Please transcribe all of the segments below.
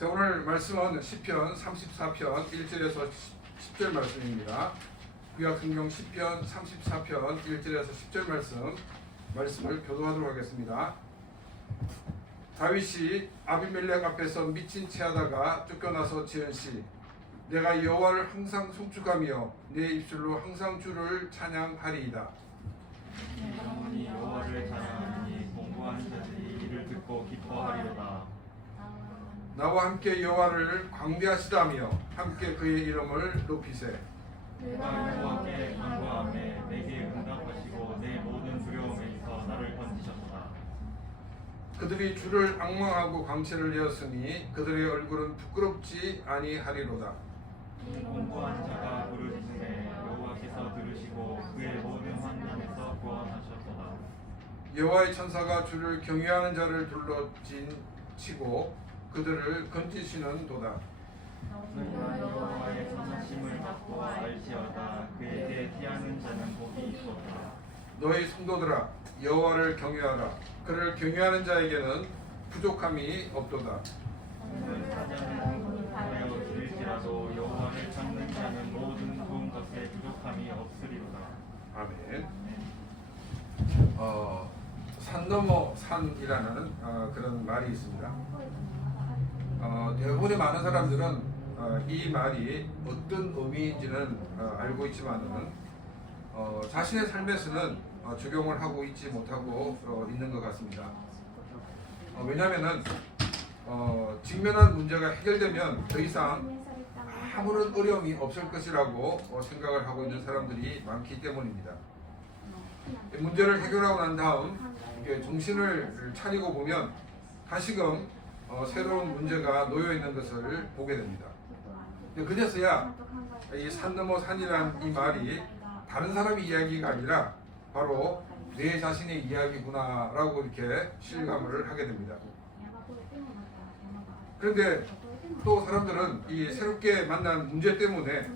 자, 오늘 말씀은 시편 34편 1절에서 10절 말씀입니다. 구약성경 시편 34편 1절에서 10절 말씀을 교도하도록 하겠습니다. 다윗이 아비멜렉 앞에서 미친 체하다가 쫓겨나서 지은 시, 내가 여호와를 항상 송축하며 내 입술로 항상 주를 찬양하리이다. 내 영혼이 여호와를 찬양하니 공부한 자들이 이를 듣고 기뻐하리로다. 나와 함께 여호와를 광대하시다며 함께 그의 이름을 높이세. 내가 여호와께 간구하매 내게 응답하시고 내 모든 두려움에서 나를 건지셨도다. 그들이 주를 앙망하고 광채를 내었으니 그들의 얼굴은 부끄럽지 아니하리로다. 공부한 자가 부르짖음에 여호와께서 들으시고 그의 모든 환난에서 구원하셨도다. 여호와의 천사가 주를 경외하는 자를 둘러치고 그들을 건지시는 도다. 너희가 여호와의 선하심을 받고 알지어다. 그에게 피하는 자는 복이 있도다. 너희 성도들아, 여호와를 경외하라. 그를 경외하는 자에게는 부족함이 없도다. 오늘 사자는 공부하여 줄일지라도 여호와를 찾는 자는 모든 좋은 것에 부족함이 없으리로다. 아멘. 산 넘어 산이라는 그런 말이 있습니다. 대부분의 많은 사람들은 이 말이 어떤 의미인지는 알고 있지만은 자신의 삶에서는 적용을 하고 있지 못하고 있는 것 같습니다. 왜냐하면은 직면한 문제가 해결되면 더 이상 아무런 어려움이 없을 것이라고 생각을 하고 있는 사람들이 많기 때문입니다. 문제를 해결하고 난 다음 이렇게 정신을 차리고 보면 다시금 새로운 문제가 놓여 있는 것을 보게 됩니다. 그제서야 이 산 넘어 산이란 이 말이 다른 사람의 이야기가 아니라 바로 내 자신의 이야기구나라고 이렇게 실감을 하게 됩니다. 그런데 또 사람들은 이 새롭게 만난 문제 때문에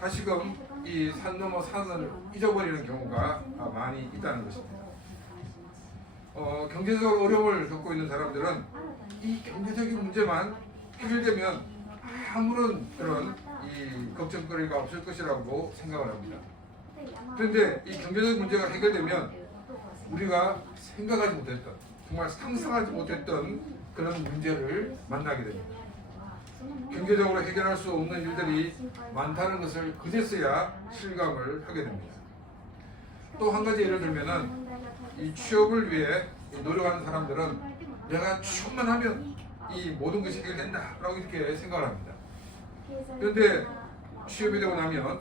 다시금 이 산 넘어 산을 잊어버리는 경우가 많이 있다는 것입니다. 경제적으로 어려움을 겪고 있는 사람들은 이 경제적인 문제만 해결되면 아무런 그런 이 걱정거리가 없을 것이라고 생각을 합니다. 그런데 이 경제적 문제가 해결되면 우리가 생각하지 못했던, 정말 상상하지 못했던 그런 문제를 만나게 됩니다. 경제적으로 해결할 수 없는 일들이 많다는 것을 그제서야 실감을 하게 됩니다. 또 한 가지 예를 들면은 이 취업을 위해 노력하는 사람들은 내가 취업만 하면 이 모든 것이 해결된다 라고 이렇게 생각을 합니다. 그런데 취업이 되고 나면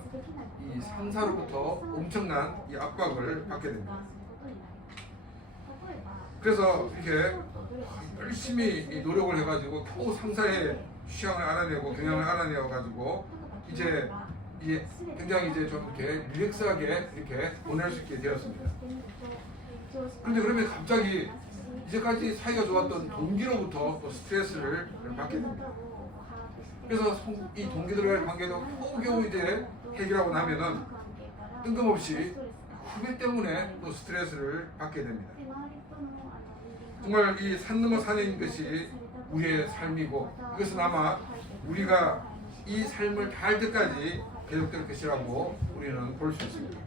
이 상사로부터 엄청난 이 압박을 받게 됩니다. 그래서 이렇게 열심히 노력을 해가지고 겨우 상사의 취향을 알아내고 경향을 알아내어가지고 이제 굉장히 좀 이렇게 릴렉스하게 이렇게 보낼 수 있게 되었습니다. 그런데 그러면 갑자기 이제까지 사이가 좋았던 동기로부터 또 스트레스를 받게 됩니다. 그래서 이 동기들과의 관계도 겨우겨우 이제 해결하고 나면은 뜬금없이 후배 때문에 또 스트레스를 받게 됩니다. 정말 이 산 넘어 산인 것이 우리의 삶이고 이것은 아마 우리가 이 삶을 다할 때까지 계속될 것이라고 우리는 볼 수 있습니다.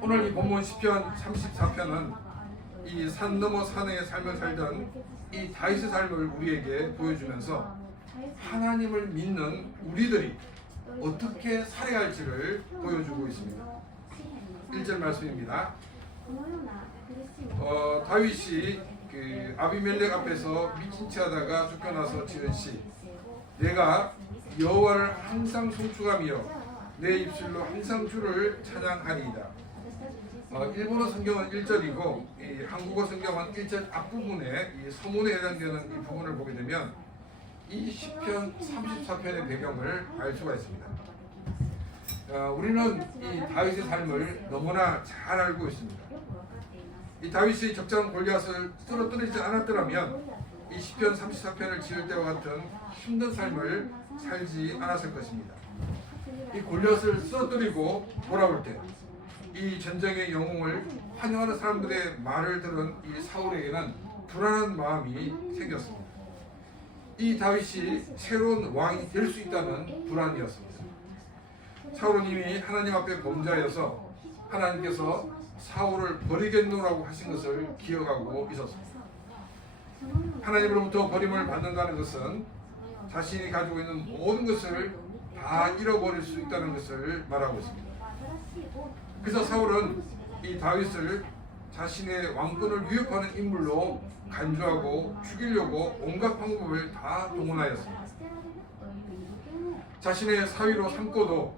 오늘 이 본문 시편 34편은 이 산 넘어 산의 삶을 살던 이 다윗의 삶을 우리에게 보여주면서 하나님을 믿는 우리들이 어떻게 살아야 할지를 보여주고 있습니다. 1절 말씀입니다. 다윗이 그 아비멜렉 앞에서 미친 체하다가 쫓겨나서 지은 시, 내가 여호와를 항상 송축하며 내 입술로 항상 주를 찬양하리이다. 일본어 성경은 1절이고 이 한국어 성경은 1절 앞부분에 이 서문에 해당되는 이 부분을 보게 되면 이 시편 34편의 배경을 알 수가 있습니다. 우리는 이 다윗의 삶을 너무나 잘 알고 있습니다. 이 다윗이 적장 골리앗을 쓰러뜨리지 않았더라면 이 시편 34편을 지을 때와 같은 힘든 삶을 살지 않았을 것입니다. 이 골리앗을 쓰러뜨리고 돌아올 때 이 전쟁의 영웅을 환영하는 사람들의 말을 들은 이 사울에게는 불안한 마음이 생겼습니다. 이 다윗이 새로운 왕이 될 수 있다는 불안이었습니다. 사울은 이미 하나님 앞에 범죄하여서 하나님께서 사울을 버리겠노라고 하신 것을 기억하고 있었습니다. 하나님으로부터 버림을 받는다는 것은 자신이 가지고 있는 모든 것을 다 잃어버릴 수 있다는 것을 말하고 있습니다. 그래서 사울은 이 다윗을 자신의 왕권을 위협하는 인물로 간주하고 죽이려고 온갖 방법을 다 동원하였습니다. 자신의 사위로 삼고도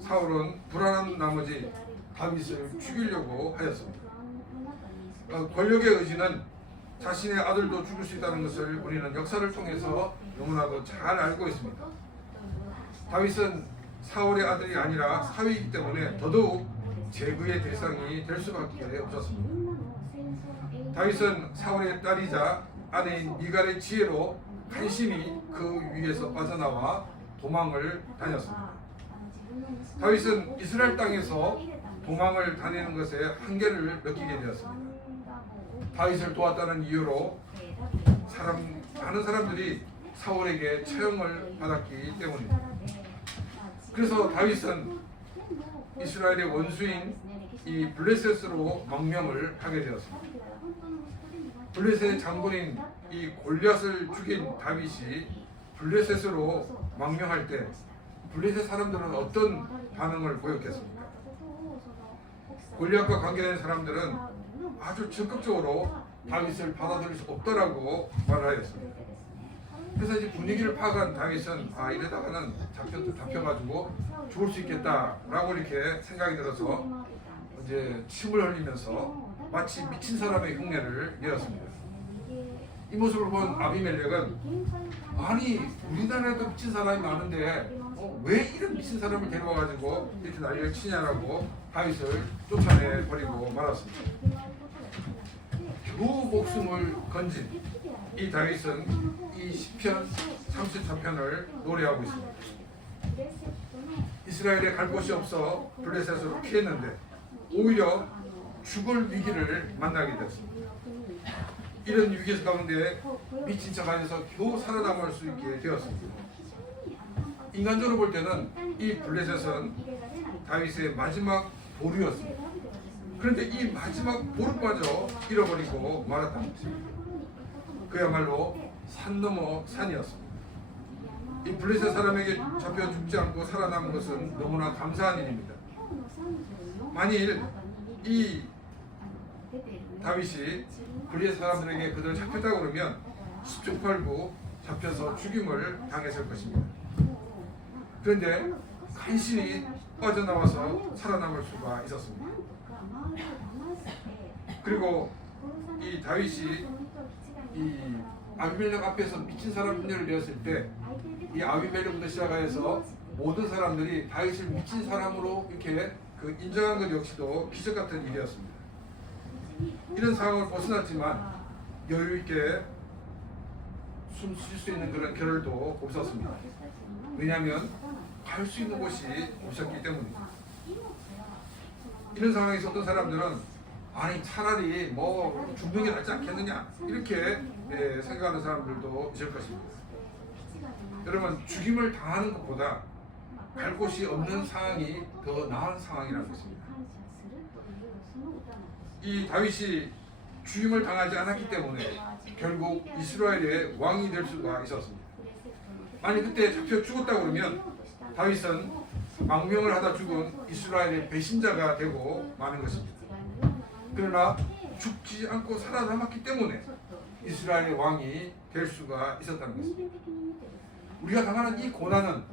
사울은 불안한 나머지 다윗을 죽이려고 하였습니다. 권력의 의지는 자신의 아들도 죽일 수 있다는 것을 우리는 역사를 통해서 너무나도 잘 알고 있습니다. 다윗은 사울의 아들이 아니라 사위이기 때문에 더더욱 제거의 대상이 될 수밖에 없었습니다. 다윗은 사울의 딸이자 아내인 미갈의 지혜로 간신히 그 위에서 빠져나와 도망을 다녔습니다. 다윗은 이스라엘 땅에서 도망을 다니는 것에 한계를 느끼게 되었습니다. 다윗을 도왔다는 이유로 많은 사람들이 사울에게 처형을 받았기 때문입니다. 그래서 다윗은 이스라엘의 원수인 이 블레셋으로 망명을 하게 되었습니다. 블레셋의 장군인 이 골리앗을 죽인 다윗이 블레셋으로 망명할 때 블레셋 사람들은 어떤 반응을 보였겠습니까? 골리앗과 관계된 사람들은 아주 적극적으로 다윗을 받아들일 수 없더라고 말하였습니다. 그래서 이제 분위기를 파악한 다윗은 이러다가는 잡혀가지고 죽을 수 있겠다라고 이렇게 생각이 들어서 이제 침을 흘리면서 마치 미친 사람의 흉내를 내었습니다. 이 모습을 본 아비멜렉은 아니 우리나라에도 미친 사람이 많은데 왜 이런 미친 사람을 데려와가지고 이렇게 난리를 치냐라고 다윗을 쫓아내버리고 말았습니다. 겨우 목숨을 건진 이 다윗은 이 시편 34편을 노래하고 있습니다. 이스라엘에 갈 곳이 없어 블레셋으로 피했는데 오히려 죽을 위기를 만나게 되었습니다. 이런 위기 가운데 미친 척 하면서 겨우 살아남을 수 있게 되었습니다. 인간적으로 볼 때는 이 블레셋은 다윗의 마지막 보루였습니다. 그런데 이 마지막 보루마저 잃어버리고 말았다는 것입니다. 그야말로 산 넘어 산이었습니다. 이 블레셋 사람에게 잡혀 죽지 않고 살아남은 것은 너무나 감사한 일입니다. 만일 이 다윗이 블레셋 사람들에게 그들 잡혔다고 그러면 십중팔구 잡혀서 죽임을 당했을 것입니다. 그런데 간신히 빠져나와서 살아남을 수가 있었습니다. 그리고 이 다윗이 이 아비멜렉 앞에서 미친 사람 흉내를 내었을 때 이 아비멜렉부터 시작해서 모든 사람들이 다윗을 미친 사람으로 이렇게 인정한 것 역시도 기적 같은 일이었습니다. 이런 상황을 벗어났지만 여유 있게 숨 쉴 수 있는 그런 겨를도 없었습니다. 왜냐하면 갈 수 있는 곳이 없었기 때문입니다. 이런 상황에서 어떤 사람들은 아니 차라리 뭐 죽는 게 낫지 않겠느냐 이렇게 생각하는 사람들도 있을 것입니다. 여러분 죽임을 당하는 것보다 갈 곳이 없는 상황이 더 나은 상황이라는 것입니다. 이 다윗이 죽임을 당하지 않았기 때문에 결국 이스라엘의 왕이 될 수가 있었습니다. 만약 그때 잡혀 죽었다고 그러면 다윗은 망명을 하다 죽은 이스라엘의 배신자가 되고 마는 것입니다. 그러나 죽지 않고 살아남았기 때문에 이스라엘의 왕이 될 수가 있었다는 것입니다. 우리가 당하는 이 고난은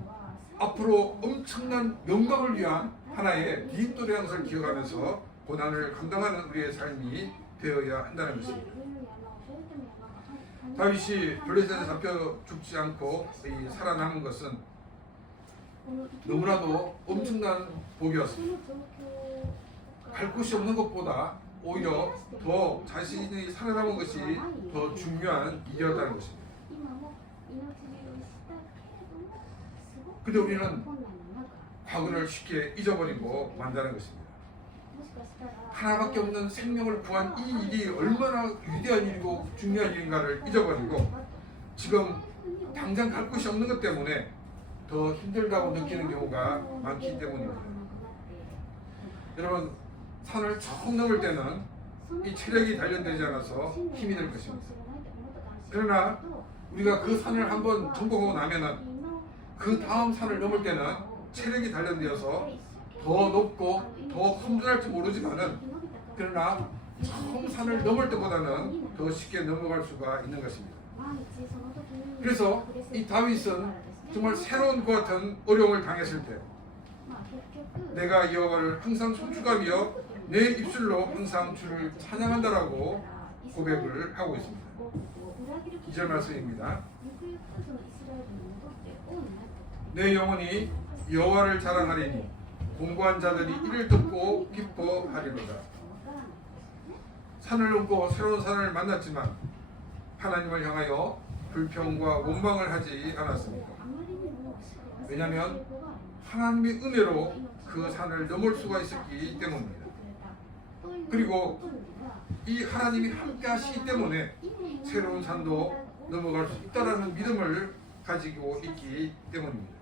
앞으로 엄청난 영광을 위한 하나의 뒷도리라는 것을 기억하면서 고난을 감당하는 우리의 삶이 되어야 한다는 것입니다. 다윗이 블레셋에 잡혀 죽지 않고 살아남은 것은 너무나도 엄청난 복이었습니다. 갈 곳이 없는 것보다 오히려 더 자신이 살아남은 것이 더 중요한 일이었다는 것입니다. 근데 우리는 과거를 쉽게 잊어버리고 만다는 것입니다. 하나밖에 없는 생명을 구한 이 일이 얼마나 위대한 일이고 중요한 일인가를 잊어버리고 지금 당장 갈 곳이 없는 것 때문에 더 힘들다고 느끼는 경우가 많기 때문입니다. 여러분, 산을 처음 넘을 때는 이 체력이 단련되지 않아서 힘이 들 것입니다. 그러나 우리가 그 산을 한번 정복하고 나면은 그 다음 산을 넘을 때는 체력이 단련되어서 더 높고 더 험준할지 모르지만은 그러나 처음 산을 넘을 때보다는 더 쉽게 넘어갈 수가 있는 것입니다. 그래서 이 다윗은 정말 새로운 것 같은 어려움을 당했을 때 내가 여호와를 항상 송축하며 내 입술로 항상 주를 찬양한다라고 고백을 하고 있습니다. 2절 말씀입니다. 내 영혼이 여호와를 자랑하리니 공고한 자들이 이를 듣고 기뻐하리로다. 산을 넘고 새로운 산을 만났지만 하나님을 향하여 불평과 원망을 하지 않았습니다. 왜냐하면 하나님의 은혜로 그 산을 넘을 수가 있었기 때문입니다. 그리고 이 하나님이 함께 하시기 때문에 새로운 산도 넘어갈 수 있다는 믿음을 가지고 있기 때문입니다.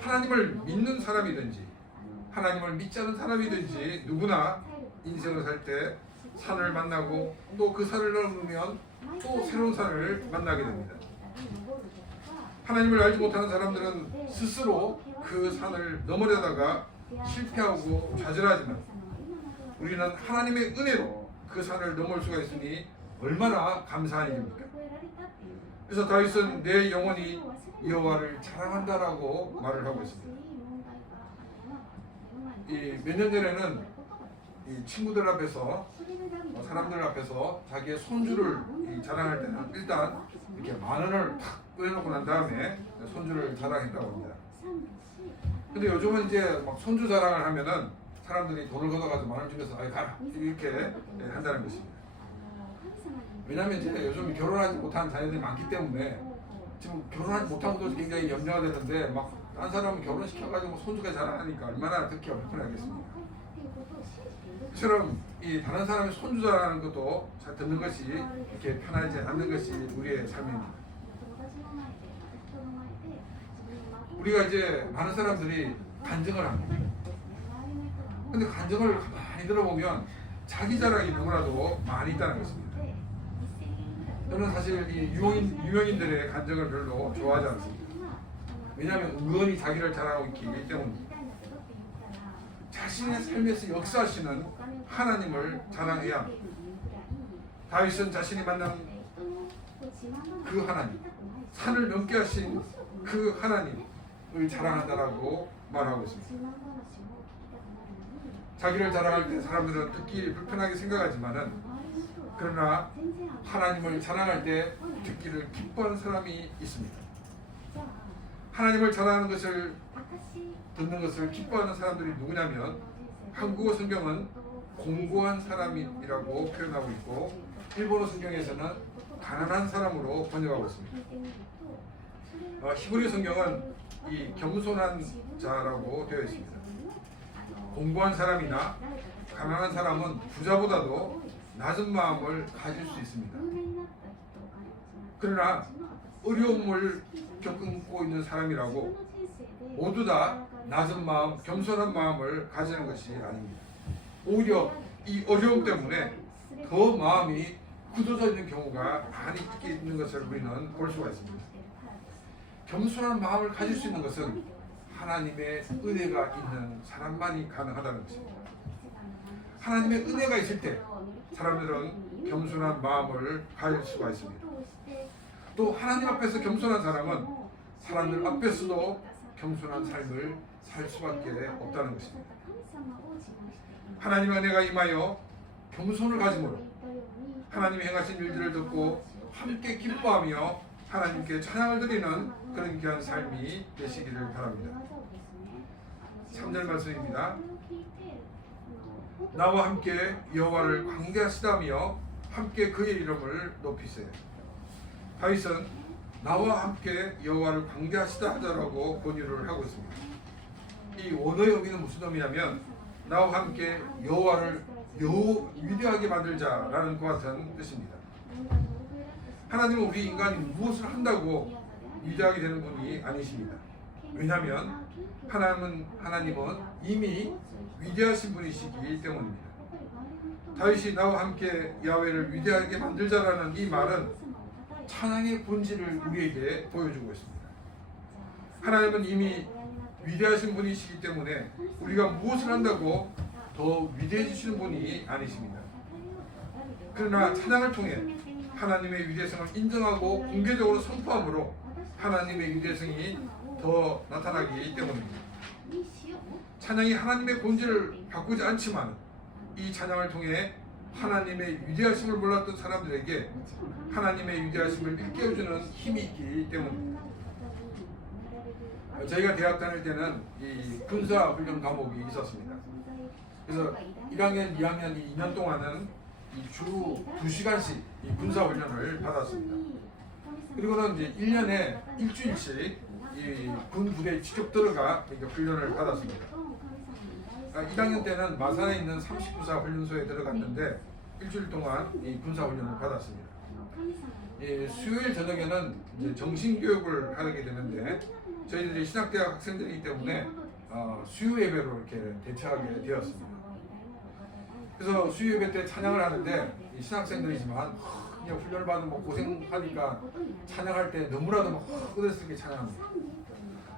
하나님을 믿는 사람이든지 하나님을 믿지 않는 사람이든지 누구나 인생을 살 때 산을 만나고 또 그 산을 넘으면 또 새로운 산을 만나게 됩니다. 하나님을 알지 못하는 사람들은 스스로 그 산을 넘으려다가 실패하고 좌절하지만 우리는 하나님의 은혜로 그 산을 넘을 수가 있으니 얼마나 감사한 일입니까? 그래서 다윗은 내 영혼이 여호와를 자랑한다라고 말을 하고 있습니다. 몇 년 전에는 이 친구들 앞에서 사람들 앞에서 자기의 손주를 자랑할 때는 일단 이렇게 10,000원을 탁 꺼내놓고 난 다음에 손주를 자랑했다고 합니다. 근데 요즘은 이제 막 손주 자랑을 하면은 사람들이 돈을 걷어가지고 10,000원 주면서 아이 가라 이렇게 한다는 것입니다. 왜냐하면 이제 요즘 결혼하지 못한 자녀들이 많기 때문에 지금 결혼하지 못한 것도 굉장히 염려가 되는데 막 딴 사람은 결혼시켜가지고 손주가 자랑하니까 얼마나 듣기가 불편하겠습니까? 처럼 이 다른 사람의 손주 자랑하는 것도 잘 듣는 것이 이렇게 편하지 않는 것이 우리의 삶입니다. 우리가 이제 많은 사람들이 간증을 합니다. 근데 간증을 많이 들어보면 자기 자랑이 너무나도 많이 있다는 것입니다. 저는 사실 이 유명인들의 간증을 별로 좋아하지 않습니다. 왜냐하면 의원이 자기를 자랑하고 있기 때문입니다. 자신의 삶에서 역사하시는 하나님을 자랑해야 합니다. 다윗은 자신이 만난 그 하나님, 산을 넘게 하신 그 하나님을 자랑한다라고 말하고 있습니다. 자기를 자랑할 때 사람들은 듣기 불편하게 생각하지만은 그러나 하나님을 자랑할 때 듣기를 기뻐하는 사람이 있습니다. 하나님을 자랑하는 것을 듣는 것을 기뻐하는 사람들이 누구냐면 한국어 성경은 공고한 사람이라고 표현하고 있고 일본어 성경에서는 가난한 사람으로 번역하고 있습니다. 히브리 성경은 이 겸손한 자라고 되어 있습니다. 공고한 사람이나 가난한 사람은 부자보다도 낮은 마음을 가질 수 있습니다. 그러나 어려움을 겪고 있는 사람이라고 모두 다 낮은 마음, 겸손한 마음을 가지는 것이 아닙니다. 오히려 이 어려움 때문에 더 마음이 굳어져 있는 경우가 많이 있는 것을 우리는 볼 수가 있습니다. 겸손한 마음을 가질 수 있는 것은 하나님의 은혜가 있는 사람만이 가능하다는 것입니다. 하나님의 은혜가 있을 때 사람들은 겸손한 마음을 가질 수가 있습니다. 또 하나님 앞에서 겸손한 사람은 사람들 앞에서도 겸손한 삶을 살 수밖에 없다는 것입니다. 하나님의 은혜가 임하여 겸손을 가짐으로 하나님이 행하신 일들을 듣고 함께 기뻐하며 하나님께 찬양을 드리는 그런 귀한 삶이 되시기를 바랍니다. 3절 말씀입니다. 나와 함께 여호와를 광대하시다며 함께 그의 이름을 높이세요. 다윗은 나와 함께 여호와를 광대하시다 하자라고 권유를 하고 있습니다. 이 원어의 의미는 무슨 의미냐면 나와 함께 여호와를 위대하게 만들자라는 것 같은 뜻입니다. 하나님은 우리 인간이 무엇을 한다고 위대하게 되는 분이 아니십니다. 왜냐하면 하나님은 이미 위대하신 분이시기 때문입니다. 다윗이 나와 함께 야훼를 위대하게 만들자라는 이 말은 찬양의 본질을 우리에게 보여주고 있습니다. 하나님은 이미 위대하신 분이시기 때문에 우리가 무엇을 한다고 더 위대해지시는 분이 아니십니다. 그러나 찬양을 통해 하나님의 위대성을 인정하고 공개적으로 선포함으로 하나님의 위대성이 더 나타나기 때문입니다. 찬양이 하나님의 본질을 바꾸지 않지만 이 찬양을 통해 하나님의 위대하심을 몰랐던 사람들에게 하나님의 위대하심을 일깨워주는 힘이 있기 때문입니다. 저희가 대학 다닐 때는 이 군사훈련 과목이 있었습니다. 그래서 1학년, 2학년, 2년 동안은 주 2시간씩 이 군사훈련을 받았습니다. 그리고는 이제 1년에 일주일씩 이 군 부대에 직접 들어가 훈련을 받았습니다. 1학년 때는 마산에 있는 39사 훈련소에 들어갔는데 일주일 동안 이 군사훈련을 받았습니다. 수요일 저녁에는 이제 정신교육을 하게 되는데 저희들이 신학대학 학생들이기 때문에 수요 예배로 이렇게 대처하게 되었습니다. 그래서 수요 예배 때 찬양을 하는데 이 신학생들이지만 그냥 훈련을 받으면 고생하니까 찬양할 때 너무나도 막 흐드럽게 찬양합니다.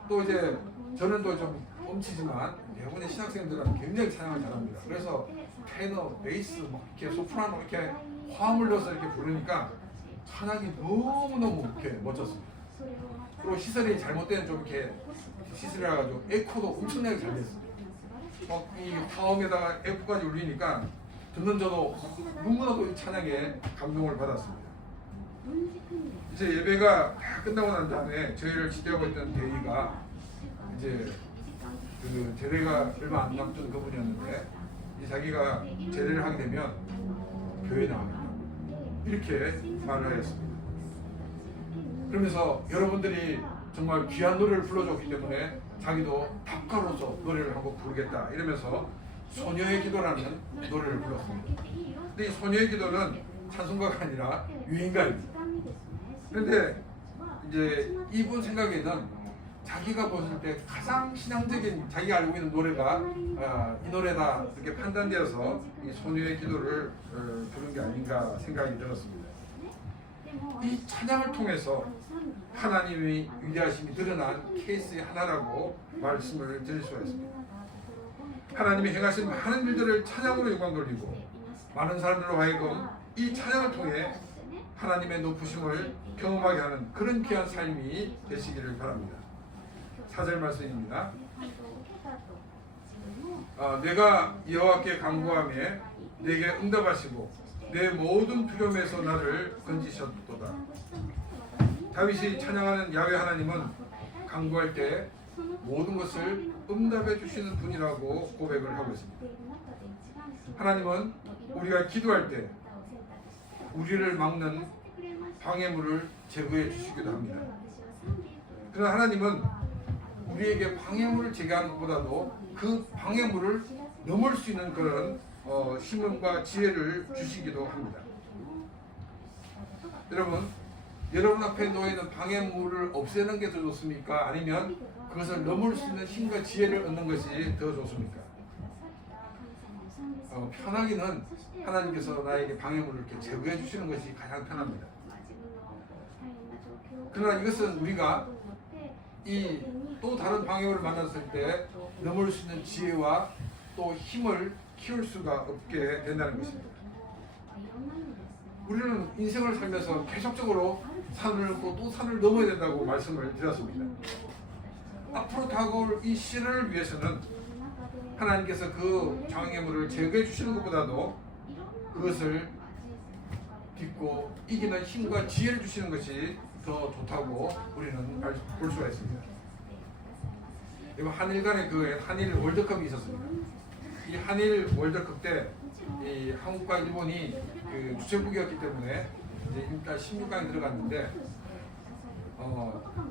또 이제 저는 또 좀 엄치지만 대부분의 신학생들은 굉장히 찬양을 잘합니다. 그래서 테너, 베이스, 막 이렇게 소프라노 이렇게 화음을 넣어서 이렇게 부르니까 찬양이 너무너무 이렇게 멋졌습니다. 그리고 시설이 잘못된 좀 이렇게 시설이라 가지고 에코도 엄청나게 잘 됐습니다. 막 이 화음에다가 에코까지 울리니까 듣는 저도 너무나도 이 찬양에 감동을 받았습니다. 이제 예배가 다 끝나고 난 다음에 저희를 지도하고 있던 대위가 이제 그 제대가 얼마 안 남던 그분이었는데 자기가 제대를 하게 되면 교회 나옵니다. 이렇게 말을 하였습니다. 그러면서 여러분들이 정말 귀한 노래를 불러줬기 때문에 자기도 답가로서 노래를 한번 부르겠다 이러면서 소녀의 기도라는 노래를 불렀습니다. 근데 이 소녀의 기도는 찬송가가 아니라 유행가입니다. 그런데 이제 이분 생각에는 자기가 보실 때 가장 신앙적인 자기가 알고 있는 노래가 이 노래다 이렇게 판단되어서 이 소녀의 기도를 부른 게 아닌가 생각이 들었습니다. 이 찬양을 통해서 하나님의 위대하심이 드러난 케이스의 하나라고 말씀을 드릴 수가 있습니다. 하나님이 행하신 많은 일들을 찬양으로 영광 돌리고 많은 사람들로 하여금 이 찬양을 통해 하나님의 높으심을 경험하게 하는 그런 귀한 삶이 되시기를 바랍니다. 4절 말씀입니다. 내가 여호와께 간구하며 내게 응답하시고 내 모든 두려움에서 나를 건지셨도다. 다윗이 찬양하는 야훼 하나님은 간구할 때 모든 것을 응답해 주시는 분이라고 고백을 하고 있습니다. 하나님은 우리가 기도할 때 우리를 막는 방해물을 제거해 주시기도 합니다. 그러나 하나님은 우리에게 방해물을 제거하는 것보다도 그 방해물을 넘을 수 있는 그런 힘과 지혜를 주시기도 합니다. 여러분 앞에 놓여 있는 방해물을 없애는 게 더 좋습니까? 아니면 그것을 넘을 수 있는 힘과 지혜를 얻는 것이 더 좋습니까? 편하기는 하나님께서 나에게 방해물을 이렇게 제거해 주시는 것이 가장 편합니다. 그러나 이것은 우리가 이 또 다른 방해물을 만났을 때 넘을 수 있는 지혜와 또 힘을 키울 수가 없게 된다는 것입니다. 우리는 인생을 살면서 계속적으로 산을 넘고 또 산을 넘어야 된다고 말씀을 드렸습니다. 앞으로 다가올 이 시련을 위해서는 하나님께서 그 장애물을 제거해 주시는 것보다도 그것을 딛고 이기는 힘과 지혜를 주시는 것이 더 좋다고 우리는 볼 수가 있습니다. 이번 한일 간의 그 한일 월드컵이 있었습니다. 이 한일 월드컵 때 이 한국과 일본이 그 주최국이었기 때문에 이제 일단 16강에 들어갔는데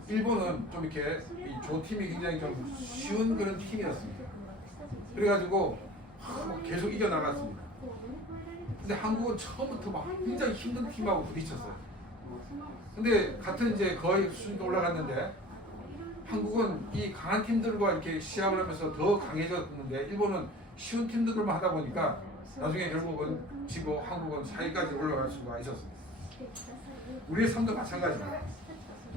일본은 좀 이렇게 이 조팀이 굉장히 좀 쉬운 그런 팀이었습니다. 그래가지고 계속 이겨나갔습니다. 근데 한국은 처음부터 막 굉장히 힘든 팀하고 부딪혔어요. 근데 같은 이제 거의 순위가 올라갔는데 한국은 이 강한 팀들과 이렇게 시합을 하면서 더 강해졌는데 일본은 쉬운 팀들만 하다 보니까 나중에 결국은 지고 한국은 4위까지 올라갈 수가 있었습니다. 우리의 삶도 마찬가지입니다.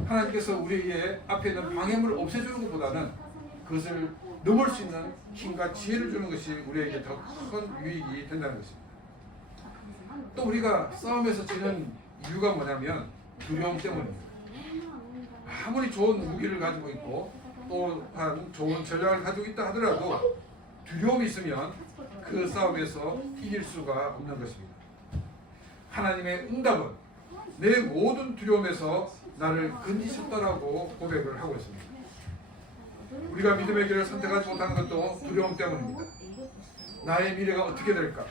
하나님께서 우리에게 앞에 있는 방해물을 없애주는 것보다는 그것을 넘을 수 있는 힘과 지혜를 주는 것이 우리에게 더 큰 유익이 된다는 것입니다. 또 우리가 싸움에서 지는 이유가 뭐냐면 두려움 때문입니다. 아무리 좋은 무기를 가지고 있고 또한 좋은 전략을 가지고 있다 하더라도 두려움이 있으면 그 싸움에서 이길 수가 없는 것입니다. 하나님의 응답은 내 모든 두려움에서 나를 건지셨다라고 고백을 하고 있습니다. 우리가 믿음의 길을 선택하지 못하는 것도 두려움 때문입니다. 나의 미래가 어떻게 될까?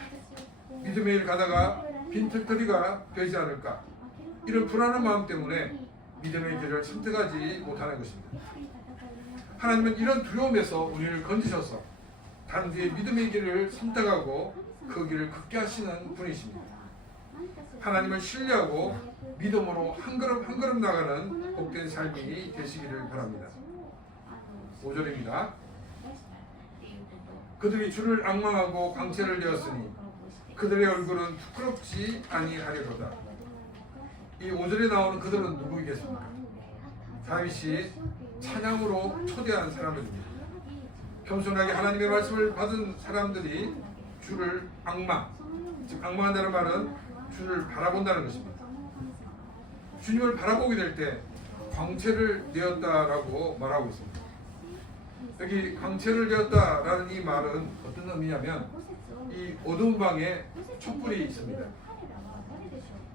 믿음의 길 가다가 빈털터리가 되지 않을까? 이런 불안한 마음 때문에 믿음의 길을 선택하지 못하는 것입니다. 하나님은 이런 두려움에서 우리를 건지셔서 단지 믿음의 길을 선택하고 그 길을 걷게 하시는 분이십니다. 하나님을 신뢰하고 믿음으로 한 걸음 한 걸음 나가는 복된 삶이 되시기를 바랍니다. 5절입니다. 그들이 주를 앙망하고 광채를 내었으니 그들의 얼굴은 부끄럽지 아니하리로다. 이 5절에 나오는 그들은 누구이겠습니까? 다윗이 찬양으로 초대한 사람들입니다. 겸손하게 하나님의 말씀을 받은 사람들이 주를 앙망, 즉 앙망한다는 말은 주를 바라본다는 것입니다. 주님을 바라보게 될 때 광채를 내었다라고 말하고 있습니다. 여기 광채를 내었다라는 이 말은 어떤 의미냐면 이 어두운 방에 촛불이 있습니다.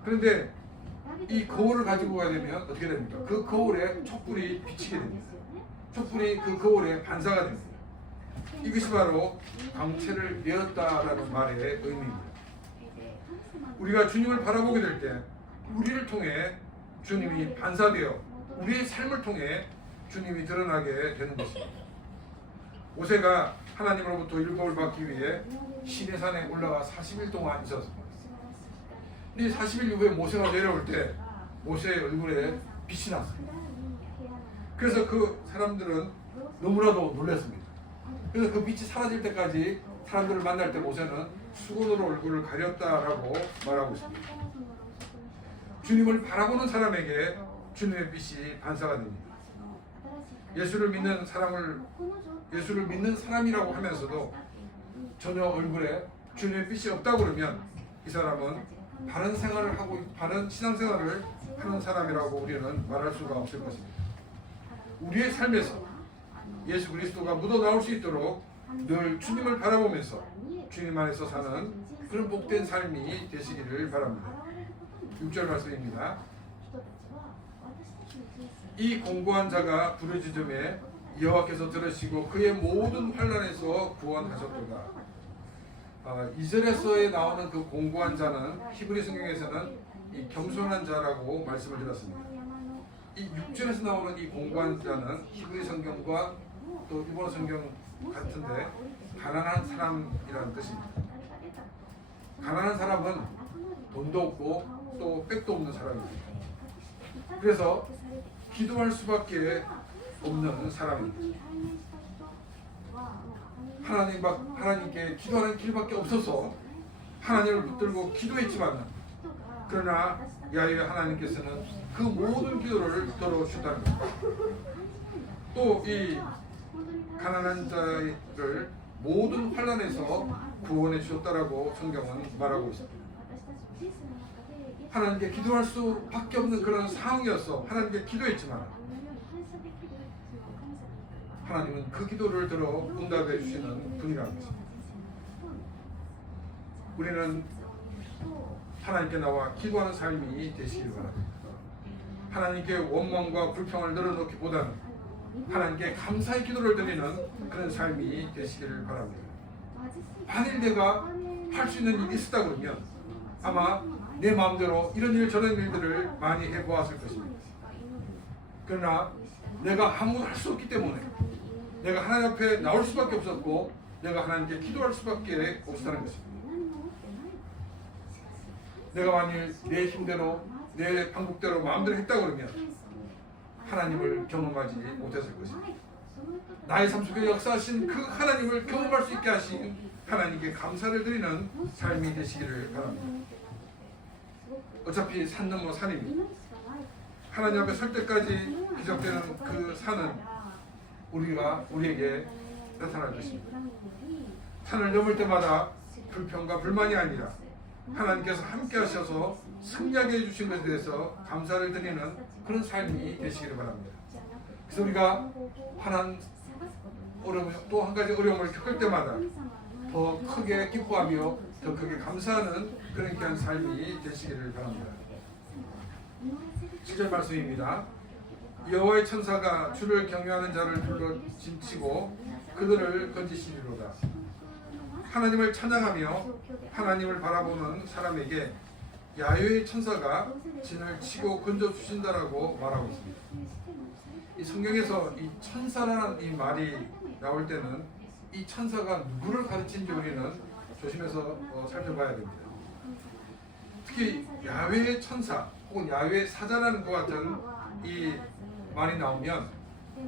그런데 이 거울을 가지고 가야 되면 어떻게 됩니까? 그 거울에 촛불이 비치게 됩니다. 촛불이 그 거울에 반사가 됩니다. 이것이 바로 광채를 내었다라는 말의 의미입니다. 우리가 주님을 바라보게 될 때 우리를 통해 주님이 반사되어 우리의 삶을 통해 주님이 드러나게 되는 것입니다. 모세가 하나님으로부터 율법을 받기 위해 시내산에 올라가 40일 동안 있었습니다. 이 40일 이후에 모세가 내려올 때 모세의 얼굴에 빛이 났습니다. 그래서 그 사람들은 너무나도 놀랐습니다. 그래서 그 빛이 사라질 때까지 사람들을 만날 때 모세는 수건으로 얼굴을 가렸다라고 말하고 있습니다. 주님을 바라보는 사람에게 주님의 빛이 반사가 됩니다. 예수를 믿는 사람이라고 하면서도 전혀 얼굴에 주님의 빛이 없다고 그러면 이 사람은 바른 생활을 하고 바른 신앙생활을 하는 사람이라고 우리는 말할 수가 없을 것입니다. 우리의 삶에서 예수 그리스도가 묻어 나올 수 있도록 늘 주님을 바라보면서 주님 안에서 사는 그런 복된 삶이 되시기를 바랍니다. 6절 말씀입니다. 이 공고한 자가 부르짖음에 여호와께서 들으시고 그의 모든 환난에서 구원하셨도다. 2절에서에 나오는 그 공고한 자는 히브리 성경에서는 이 겸손한 자라고 말씀을 드렸습니다. 이 6절에서 나오는 이 공고한 자는 히브리 성경과 또 일본어 성경 같은데 가난한 사람이라는 뜻입니다. 가난한 사람은 돈도 없고 또 백도 없는 사람입니다. 그래서 기도할 수밖에 없는 사람입니다. 하나님께 기도하는 길밖에 없어서 하나님을 붙들고 기도했지만 그러나 야훼 하나님께서는 그 모든 기도를 들어주셨다는 겁니다. 또 이 가난한 자를 모든 환난에서 구원해 주셨다라고 성경은 말하고 있습니다. 하나님께 기도할 수밖에 없는 그런 상황이었어. 하나님께 기도했지만 하나님은 그 기도를 들어 응답해 주시는 분이라는 것입니다. 우리는 하나님께 나와 기도하는 삶이 되시길 바랍니다. 하나님께 원망과 불평을 늘어놓기보다는 하나님께 감사의 기도를 드리는 그런 삶이 되시기를 바랍니다. 만일 내가 할 수 있는 일이 있었다 그러면 아마 내 마음대로 이런 일 저런 일들을 많이 해보았을 것입니다. 그러나 내가 아무것도 할 수 없기 때문에 내가 하나님 앞에 나올 수밖에 없었고 내가 하나님께 기도할 수밖에 없었다는 것입니다. 내가 만일 내 힘대로 내 방법대로 마음대로 했다 그러면 하나님을 경험하지 못했을 것입니다. 나의 삶 속에 역사하신 그 하나님을 경험할 수 있게 하신 하나님께 감사를 드리는 삶이 되시기를 바랍니다. 어차피 산 넘어 산입니다. 하나님 앞에 설 때까지 기적되는 그 산은 우리에게 나타날 것입니다. 산을 넘을 때마다 불평과 불만이 아니라 하나님께서 함께 하셔서 승리하게 해주신 것에 대해서 감사를 드리는 그런 삶이 되시기를 바랍니다. 그래서 우리가 또 한 가지 어려움을 겪을 때마다 더 크게 기뻐하며 더 크게 감사하는 그런 귀한 삶이 되시기를 바랍니다. 7절 말씀입니다. 여호와의 천사가 주를 경외하는 자를 둘러 짐치고 그들을 건지시리로다. 하나님을 찬양하며 하나님을 바라보는 사람에게 야훼의 천사가 진을 치고 건져 주신다라고 말하고 있습니다. 이 성경에서 이 천사라는 이 말이 나올 때는 이 천사가 누구를 가르치는지 우리는 조심해서 살펴봐야 됩니다. 특히 야훼의 천사 혹은 야훼의 사자라는 것 같은 이 말이 나오면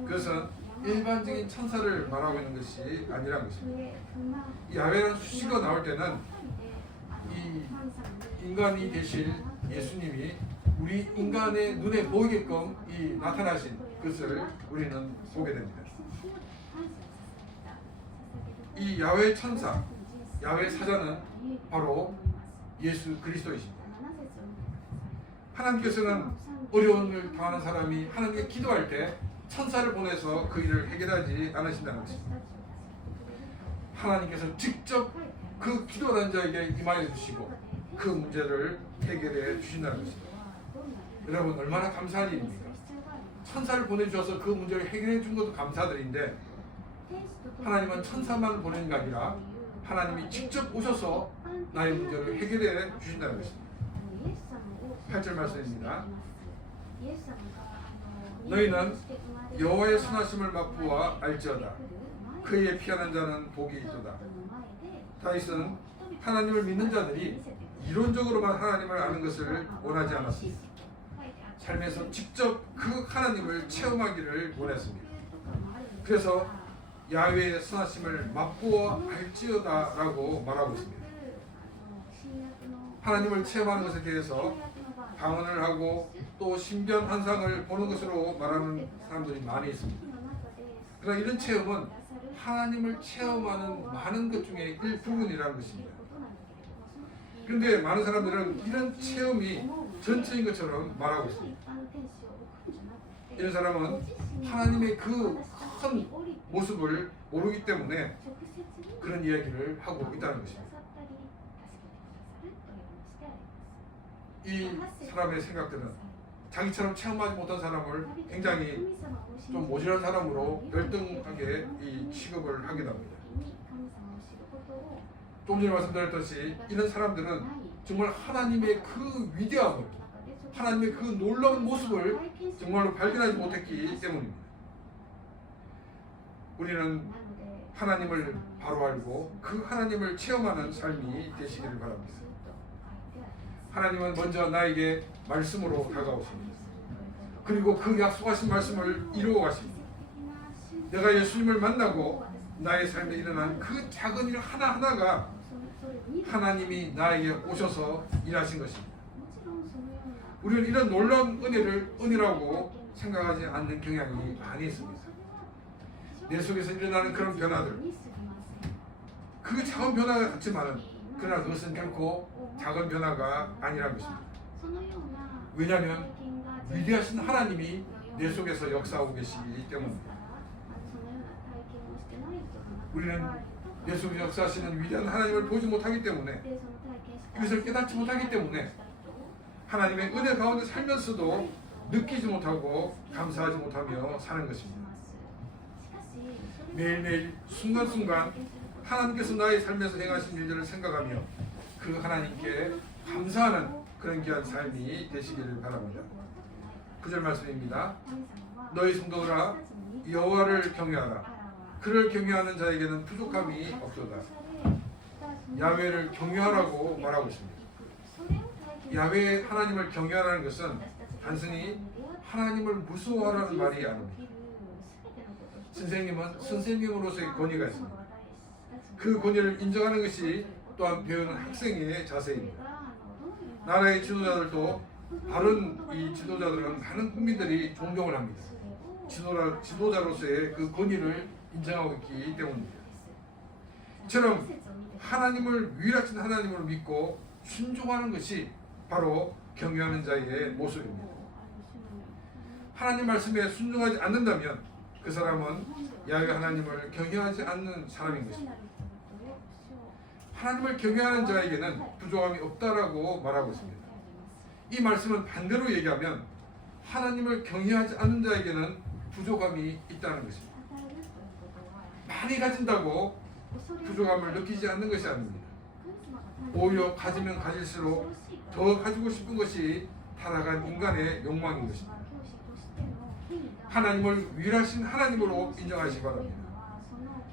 그것은 일반적인 천사를 말하고 있는 것이 아니라는 것입니다. 야훼라는 수식어가 나올 때는 이 인간이 되실 예수님이 우리 인간의 눈에 보이게끔 나타나신 것을 우리는 보게 됩니다. 이 야훼 천사, 야훼 사자는 바로 예수 그리스도이십니다. 하나님께서는 어려움을 당하는 사람이 하나님께 기도할 때 천사를 보내서 그 일을 해결하지 않으신다는 것입니다. 하나님께서 직접 그 기도하는 자에게 임하여 주시고 그 문제를 해결해 주신다는 것입니다. 여러분 얼마나 감사한 일입니까? 천사를 보내주셔서 그 문제를 해결해 준 것도 감사드린데 하나님은 천사만 보내는 게 아니라 하나님이 직접 오셔서 나의 문제를 해결해 주신다는 것입니다. 8절 말씀입니다. 너희는 여호와의 선하심을 맛보아 알지어다. 그의 피하는 자는 복이 있도다. 다윗은 하나님을 믿는 자들이 이론적으로만 하나님을 아는 것을 원하지 않았습니다. 삶에서 직접 그 하나님을 체험하기를 원했습니다. 그래서 야훼의 선하심을 맛보아 알지어다 라고 말하고 있습니다. 하나님을 체험하는 것에 대해서 방언을 하고 또 신변 환상을 보는 것으로 말하는 사람들이 많이 있습니다. 그러나 이런 체험은 하나님을 체험하는 많은 것 중에 일부분이라는 것입니다. 그런데 많은 사람들은 이런 체험이 전체인 것처럼 말하고 있습니다. 이런 사람은 하나님의 그 큰 모습을 모르기 때문에 그런 이야기를 하고 있다는 것입니다. 이 사람의 생각들은 자기처럼 체험하지 못한 사람을 굉장히 좀 모질한 사람으로 열등하게 이 취급을 하기도 합니다. 좀 전에 말씀드렸듯이 이런 사람들은 정말 하나님의 그 위대함을, 하나님의 그 놀라운 모습을 정말로 발견하지 못했기 때문입니다. 우리는 하나님을 바로 알고 그 하나님을 체험하는 삶이 되시기를 바랍니다. 하나님은 먼저 나에게 말씀으로 다가오십니다. 그리고 그 약속하신 말씀을 이루어 가십니다. 내가 예수님을 만나고 나의 삶에 일어난 그 작은 일 하나하나가 하나님이 나에게 오셔서 일하신 것입니다. 우리는 이런 놀라운 은혜를 은혜라고 생각하지 않는 경향이 많이 있습니다. 내 속에서 일어나는 그런 변화들, 그 작은 변화가 같지만은 그러나 그것은 결코 작은 변화가 아니라는 것입니다. 왜냐하면 위대하신 하나님이 내 속에서 역사하고 계시기 때문입니다. 우리는 내 속에 역사하시는 위대한 하나님을 보지 못하기 때문에, 이것을 깨닫지 못하기 때문에 하나님의 은혜 가운데 살면서도 느끼지 못하고 감사하지 못하며 사는 것입니다. 매일매일 순간순간 하나님께서 나의 삶에서 행하신 일들을 생각하며 그 하나님께 감사하는 그런 귀한 삶이 되시기를 바랍니다. 9절 말씀입니다. 너희 성도들아 여호와를 경외하라. 그를 경외하는 자에게는 부족함이 없도다. 야훼를 경외하라고 말하고 있습니다. 야훼 하나님을 경외하라는 것은 단순히 하나님을 무서워하라는 말이 아닙니다. 선생님은 선생님으로서의 권위가 있습니다. 그 권위를 인정하는 것이 또한 배우는 학생의 자세입니다. 나라의 지도자들도 바른 이 지도자들은 많은 국민들이 존경을 합니다. 지도자로서의 그 권위를 인정하고 있기 때문입니다. 이처럼 하나님을 유일하신 하나님으로 믿고 순종하는 것이 바로 경외하는 자의 모습입니다. 하나님 말씀에 순종하지 않는다면 그 사람은 야훼 하나님을 경외하지 않는 사람인 것입니다. 하나님을 경외하는 자에게는 부족함이 없다라고 말하고 있습니다. 이 말씀은 반대로 얘기하면 하나님을 경외하지 않는 자에게는 부족함이 있다는 것입니다. 많이 가진다고 부족함을 느끼지 않는 것이 아닙니다. 오히려 가지면 가질수록 더 가지고 싶은 것이 타락한 인간의 욕망인 것입니다. 하나님을 유일하신 하나님으로 인정하시기 바랍니다.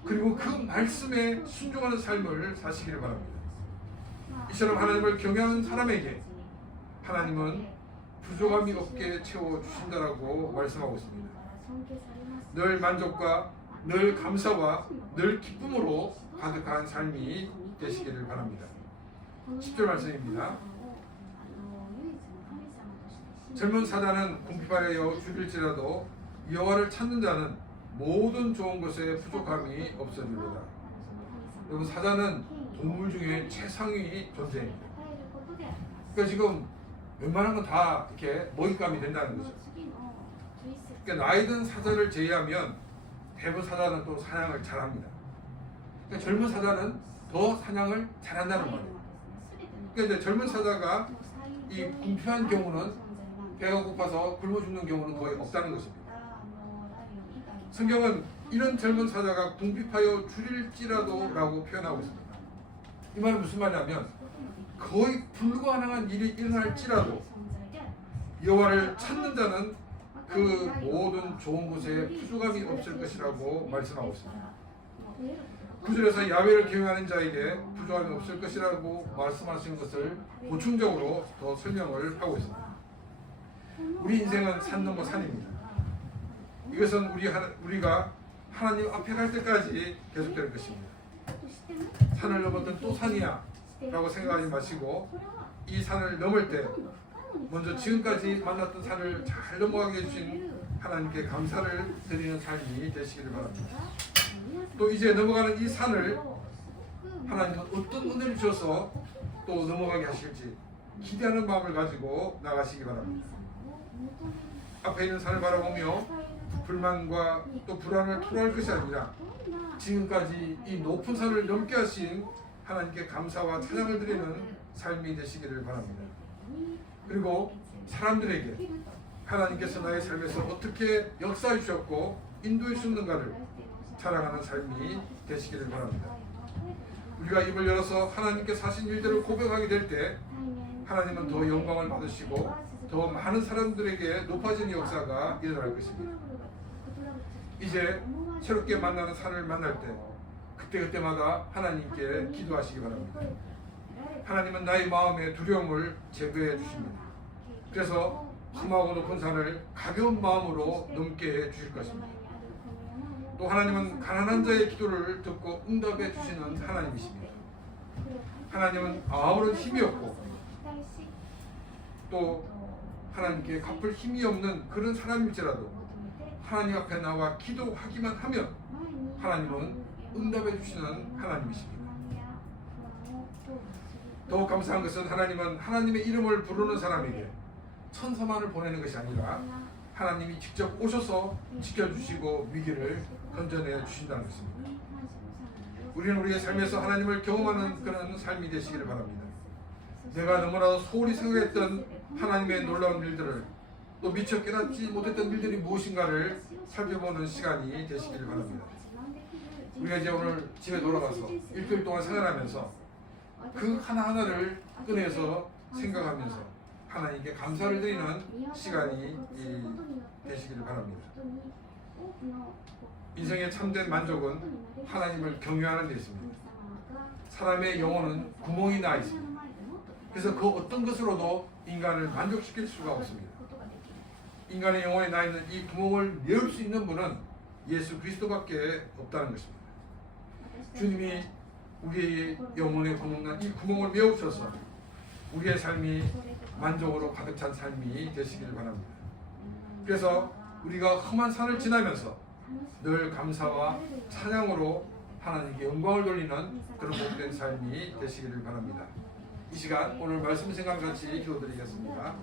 그리고 그 말씀에 순종하는 삶을 사시기를 바랍니다. 이처럼 하나님을 경외하는 사람에게 하나님은 부족함이 없게 채워주신다라고 말씀하고 있습니다. 늘 만족과 늘 감사와 늘 기쁨으로 가득한 삶이 되시기를 바랍니다. 10절 말씀입니다. 젊은 사자는 궁핍하여 죽일지라도 여호와를 찾는 자는 모든 좋은 것에 부족함이 없어지리로다. 여러분, 사자는 동물 중에 최상위 존재입니다. 그러니까 지금 웬만한 건 다 이렇게 먹잇감이 된다는 거죠. 그러니까 나이 든 사자를 제외하면 대부분 사자는 또 사냥을 잘합니다. 그러니까 젊은 사자는 더 사냥을 잘한다는 말이에요. 그러니까 이제 젊은 사자가 이 궁핍한 경우는 배가 고파서 굶어 죽는 경우는 거의 없다는 것입니다. 성경은 이런 젊은 사자가 궁핍하여 줄일지라도 라고 표현하고 있습니다. 이 말은 무슨 말이냐면 거의 불가능한 일이 일어날지라도 여호와를 찾는 자는 그 모든 좋은 곳에 부족함이 없을 것이라고 말씀하고 있습니다. 9절에서 야훼를 경외하는 자에게 부족함이 없을 것이라고 말씀하시는 것을 보충적으로 더 설명을 하고 있습니다. 우리 인생은 산 넘어 산입니다. 이것은 우리가 하나님 앞에 갈 때까지 계속될 것입니다. 산을 넘었던 또 산이야 라고 생각하지 마시고 이 산을 넘을 때 먼저 지금까지 만났던 산을 잘 넘어가게 해주신 하나님께 감사를 드리는 삶이 되시기를 바랍니다. 또 이제 넘어가는 이 산을 하나님은 어떤 은혜를 주셔서 또 넘어가게 하실지 기대하는 마음을 가지고 나가시기 바랍니다. 앞에 있는 산을 바라보며 불만과 또 불안을 토로할 것이 아니라 지금까지 이 높은 산을 넘게 하신 하나님께 감사와 찬양을 드리는 삶이 되시기를 바랍니다. 그리고 사람들에게 하나님께서 나의 삶에서 어떻게 역사해 주셨고 인도해 주셨는가를 자랑하는 삶이 되시기를 바랍니다. 우리가 입을 열어서 하나님께서 하신 일들을 고백하게 될 때 하나님은 더 영광을 받으시고 더 많은 사람들에게 높아진 역사가 일어날 것입니다. 이제 새롭게 만나는 산을 만날 때 그때마다 하나님께 기도하시기 바랍니다. 하나님은 나의 마음의 두려움을 제거해 주십니다. 그래서 험하고 높은 산을 가벼운 마음으로 넘게 해 주실 것입니다. 또 하나님은 가난한 자의 기도를 듣고 응답해 주시는 하나님이십니다. 하나님은 아무런 힘이 없고 또 하나님께 갚을 힘이 없는 그런 사람일지라도 하나님 앞에 나와 기도하기만 하면 하나님은 응답해 주시는 하나님이십니다. 더욱 감사한 것은 하나님은 하나님의 이름을 부르는 사람에게 천사만을 보내는 것이 아니라 하나님이 직접 오셔서 지켜주시고 위기를 건져내 주신다는 것입니다. 우리는 우리의 삶에서 하나님을 경험하는 그런 삶이 되시기를 바랍니다. 내가 너무나도 소홀히 생각했던 하나님의 놀라운 일들을 또 미처 깨닫지 못했던 일들이 무엇인가를 살펴보는 시간이 되시기를 바랍니다. 우리가 이제 오늘 집에 돌아가서 일주일 동안 생활하면서 그 하나하나를 꺼내서 생각하면서 하나님께 감사를 드리는 시간이 되시기를 바랍니다. 인생의 참된 만족은 하나님을 경외하는 데 있습니다. 사람의 영혼은 구멍이 나 있습니다. 그래서 그 어떤 것으로도 인간을 만족시킬 수가 없습니다. 인간의 영혼에 나 있는 이 구멍을 메울 수 있는 분은 예수 그리스도밖에 없다는 것입니다. 주님이 우리의 영혼에 구멍난 이 구멍을 메우셔서 우리의 삶이 만족으로 가득 찬 삶이 되시기를 바랍니다. 그래서 우리가 험한 산을 지나면서 늘 감사와 찬양으로 하나님께 영광을 돌리는 그런 복된 삶이 되시기를 바랍니다. 이 시간 오늘 말씀 생각 같이 기도드리겠습니다.